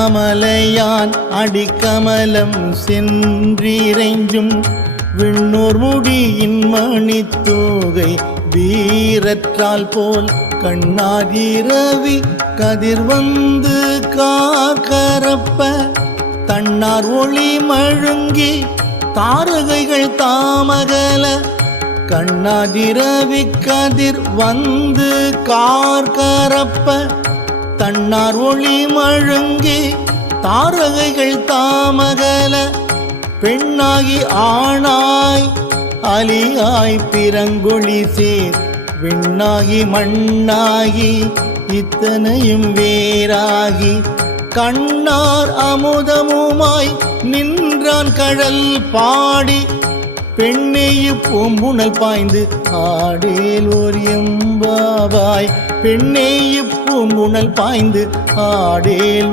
அமலையான் அடிக்கமலம் சென்றிரைஞ்சும் விண்ணூர் முடியின் மணித்தோகை வீரற்றால் போல் கண்ணாகிரவி கதிர் வந்து காக்கரப்ப தன்னார் ஒளி மழுங்கி தாரகைகள் தாமகல கண்ணாதிரவி கதிர் வந்து கார்கரப்ப தன்னார் ஒளி மழுங்கி தாரகைகள் தாமகல பெண்ணாகி ஆணாய் அலியாய் பிறங்குழி சேர் விண்ணாகி மண்ணாகி இத்தனையும் வேறாகி. கண்ணார் அமுதமுமாய் நின்றான் கடல் பாடி பெண்ணேயு பூம்புணல் பாய்ந்து ஆடேல் ஒரு எம்பாவாய். பெண்ணே இப்போ முனல் பாய்ந்து ஆடேல்